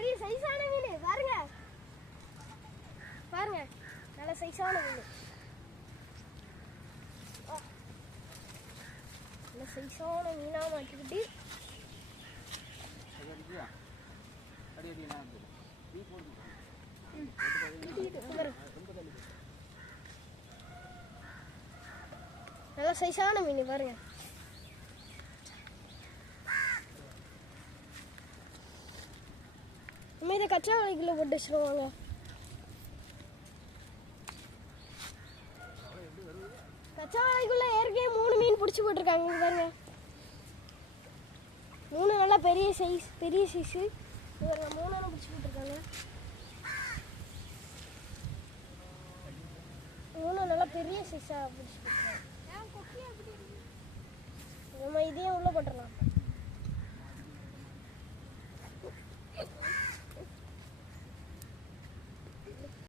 பெரிய சைஸான மீன் பாருங்க பாருங்க, நல்ல சைஸான மீன். நல்ல சைஸான மீனா மாட்டிக்கிட்டு நல்ல சைஸான மீன் பாருங்க. இதை கச்சா வலைக்குள்ள போட்டு வச்சிருவாங்க. கச்சா வலைக்குள்ள ஏற்கனவே 3 மீன் பிடிச்சி போட்டிருக்காங்க பாருங்க. 3 நல்லா பெரிய சைஸ் இவங்க 3 பிடிச்சி போட்டிருக்காங்க. 3 நல்லா பெரிய சைஸா பிடிச்சி போட்டிருக்காங்க. நம்ம இதையும் உள்ள போட்டுடலாம்.